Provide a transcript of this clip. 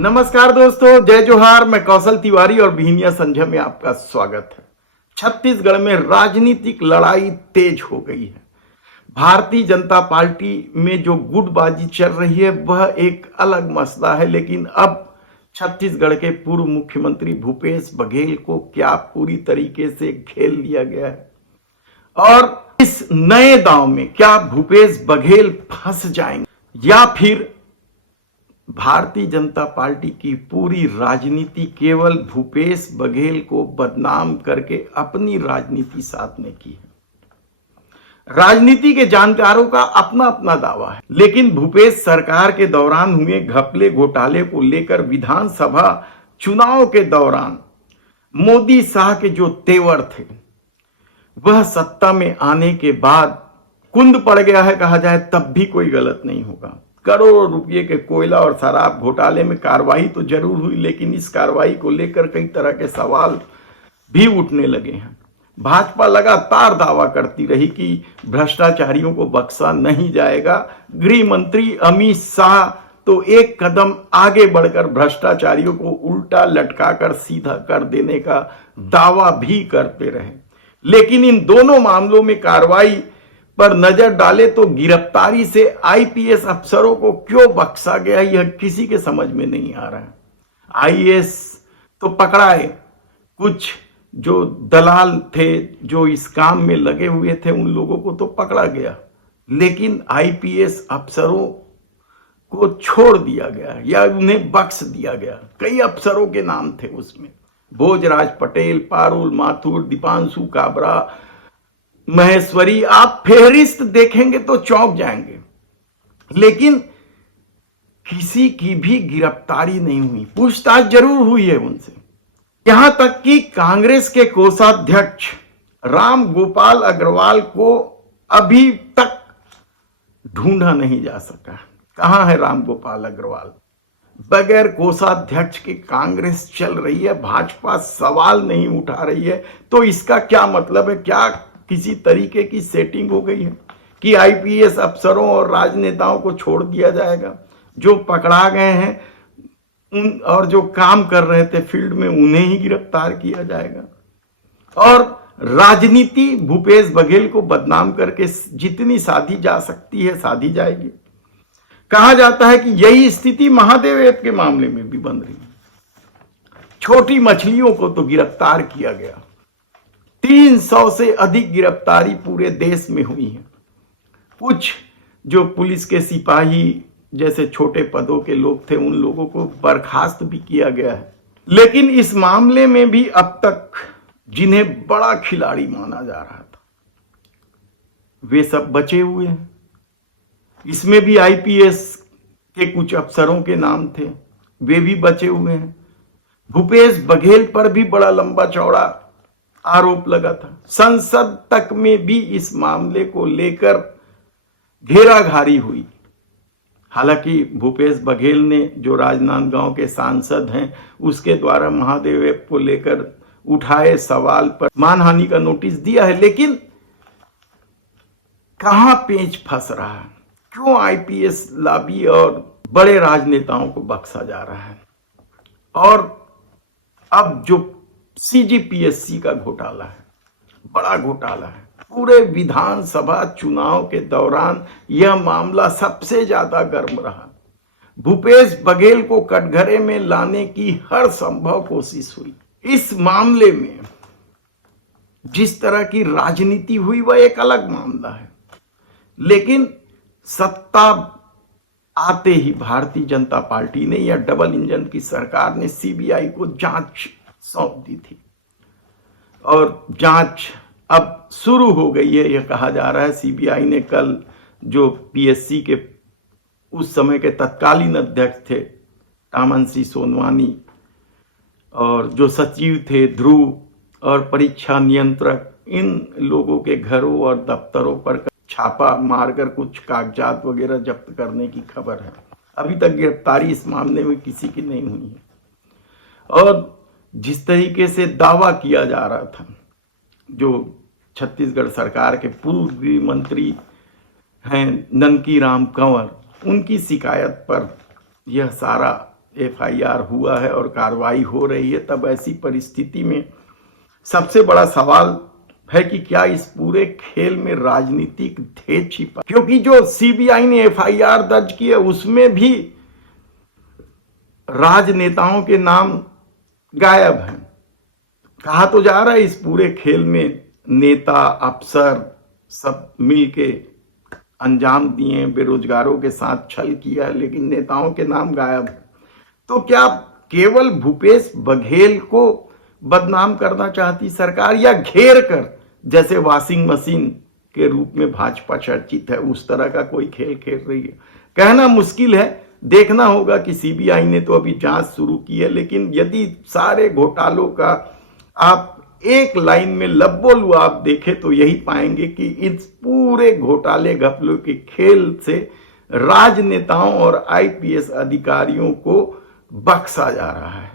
नमस्कार दोस्तों, जय जोहार। मैं कौशल तिवारी और बिहिनिया संझा में आपका स्वागत है। छत्तीसगढ़ में राजनीतिक लड़ाई तेज हो गई है। भारतीय जनता पार्टी में जो गुटबाजी चल रही है वह एक अलग मसला है, लेकिन अब छत्तीसगढ़ के पूर्व मुख्यमंत्री भूपेश बघेल को क्या पूरी तरीके से घेर लिया गया है और इस नए दांव में क्या भूपेश बघेल फंस जाएंगे या फिर भारतीय जनता पार्टी की पूरी राजनीति केवल भूपेश बघेल को बदनाम करके अपनी राजनीति साधने की है। राजनीति के जानकारों का अपना अपना दावा है, लेकिन भूपेश सरकार के दौरान हुए घपले घोटाले को लेकर विधानसभा चुनाव के दौरान मोदी शाह के जो तेवर थे वह सत्ता में आने के बाद कुंद पड़ गया है कहा जाए तब भी कोई गलत नहीं होगा। करोड़ों रुपए के कोयला और शराब घोटाले में कार्रवाई तो जरूर हुई, लेकिन इस कार्रवाई को लेकर कई तरह के सवाल भी उठने लगे हैं। भाजपा लगातार दावा करती रही कि भ्रष्टाचारियों को बख्शा नहीं जाएगा। गृह मंत्री अमित शाह तो एक कदम आगे बढ़कर भ्रष्टाचारियों को उल्टा लटकाकर सीधा कर देने का दावा भी करते रहे, लेकिन इन दोनों मामलों में कार्रवाई पर नजर डाले तो गिरफ्तारी से आईपीएस अफसरों को क्यों बख्शा गया यह किसी के समझ में नहीं आ रहा है। आईएएस तो पकड़ाए, कुछ जो दलाल थे जो इस काम में लगे हुए थे उन लोगों को तो पकड़ा गया, लेकिन आईपीएस अफसरों को छोड़ दिया गया या उन्हें बख्श दिया गया। कई अफसरों के नाम थे उसमें, भोजराज पटेल, पारुल माथुर, दीपांशु काबरा, महेश्वरी, आप फेहरिस्त देखेंगे तो चौंक जाएंगे, लेकिन किसी की भी गिरफ्तारी नहीं हुई। पूछताछ जरूर हुई है उनसे, यहां तक कि कांग्रेस के कोषाध्यक्ष राम गोपाल अग्रवाल को अभी तक ढूंढा नहीं जा सका। कहां है राम गोपाल अग्रवाल? बगैर कोषाध्यक्ष के कांग्रेस चल रही है, भाजपा सवाल नहीं उठा रही है, तो इसका क्या मतलब है? क्या किसी तरीके की सेटिंग हो गई है कि आईपीएस अफसरों और राजनेताओं को छोड़ दिया जाएगा? जो पकड़ा गए हैं उन और जो काम कर रहे थे फील्ड में उन्हें ही गिरफ्तार किया जाएगा और राजनीति भूपेश बघेल को बदनाम करके जितनी साधी जा सकती है साधी जाएगी। कहा जाता है कि यही स्थिति महादेव ऐप के मामले में भी बन रही है। छोटी मछलियों को तो गिरफ्तार किया गया, 300 से अधिक गिरफ्तारी पूरे देश में हुई है। कुछ जो पुलिस के सिपाही जैसे छोटे पदों के लोग थे उन लोगों को बर्खास्त भी किया गया है, लेकिन इस मामले में भी अब तक जिन्हें बड़ा खिलाड़ी माना जा रहा था वे सब बचे हुए हैं। इसमें भी आईपीएस के कुछ अफसरों के नाम थे, वे भी बचे हुए हैं। भूपेश बघेल पर भी बड़ा लंबा चौड़ा आरोप लगा था। संसद तक में भी इस मामले को लेकर घेराघारी हुई। हालांकि भूपेश बघेल ने जो राजनांदगांव के सांसद हैं उसके द्वारा महादेव ऐप को लेकर उठाए सवाल पर मानहानि का नोटिस दिया है, लेकिन कहां पेंच फंस रहा है? क्यों आईपीएस लॉबी और बड़े राजनेताओं को बख्शा जा रहा है? और अब जो सीजीपीएससी का घोटाला है, बड़ा घोटाला है। पूरे विधानसभा चुनाव के दौरान यह मामला सबसे ज्यादा गर्म रहा। भूपेश बघेल को कटघरे में लाने की हर संभव कोशिश हुई। इस मामले में जिस तरह की राजनीति हुई वह एक अलग मामला है, लेकिन सत्ता आते ही भारतीय जनता पार्टी ने या डबल इंजन की सरकार ने सीबीआई को जांच सौंप दी थी और जांच अब शुरू हो गई है। यह कहा जा रहा है सीबीआई ने कल जो पीएससी के उस समय के तत्कालीन अध्यक्ष थे टामन सिंह सोनवानी और जो सचिव थे ध्रुव और परीक्षा नियंत्रक, इन लोगों के घरों और दफ्तरों पर छापा मारकर कुछ कागजात वगैरह जब्त करने की खबर है। अभी तक गिरफ्तारी इस मामले में किसी की नहीं हुई है। और जिस तरीके से दावा किया जा रहा था, जो छत्तीसगढ़ सरकार के पूर्व गृह मंत्री हैं ननकी राम कंवर, उनकी शिकायत पर यह सारा एफआईआर हुआ है और कार्रवाई हो रही है, तब ऐसी परिस्थिति में सबसे बड़ा सवाल है कि क्या इस पूरे खेल में राजनीतिक खेल छिपा, क्योंकि जो सीबीआई ने एफआईआर दर्ज की है उसमें भी राजनेताओं के नाम गायब हैं। कहा तो जा रहा है इस पूरे खेल में नेता अफसर सब मिलके अंजाम दिए, बेरोजगारों के साथ छल किया, लेकिन नेताओं के नाम गायब है। तो क्या केवल भूपेश बघेल को बदनाम करना चाहती सरकार, या घेर कर, जैसे वॉशिंग मशीन के रूप में भाजपा चर्चित है, उस तरह का कोई खेल खेल रही है? कहना मुश्किल है, देखना होगा कि सीबीआई ने तो अभी जांच शुरू की है, लेकिन यदि सारे घोटालों का आप एक लाइन में लबोलू आप देखें तो यही पाएंगे कि इस पूरे घोटाले घपलों के खेल से राजनेताओं और आईपीएस अधिकारियों को बख्शा जा रहा है।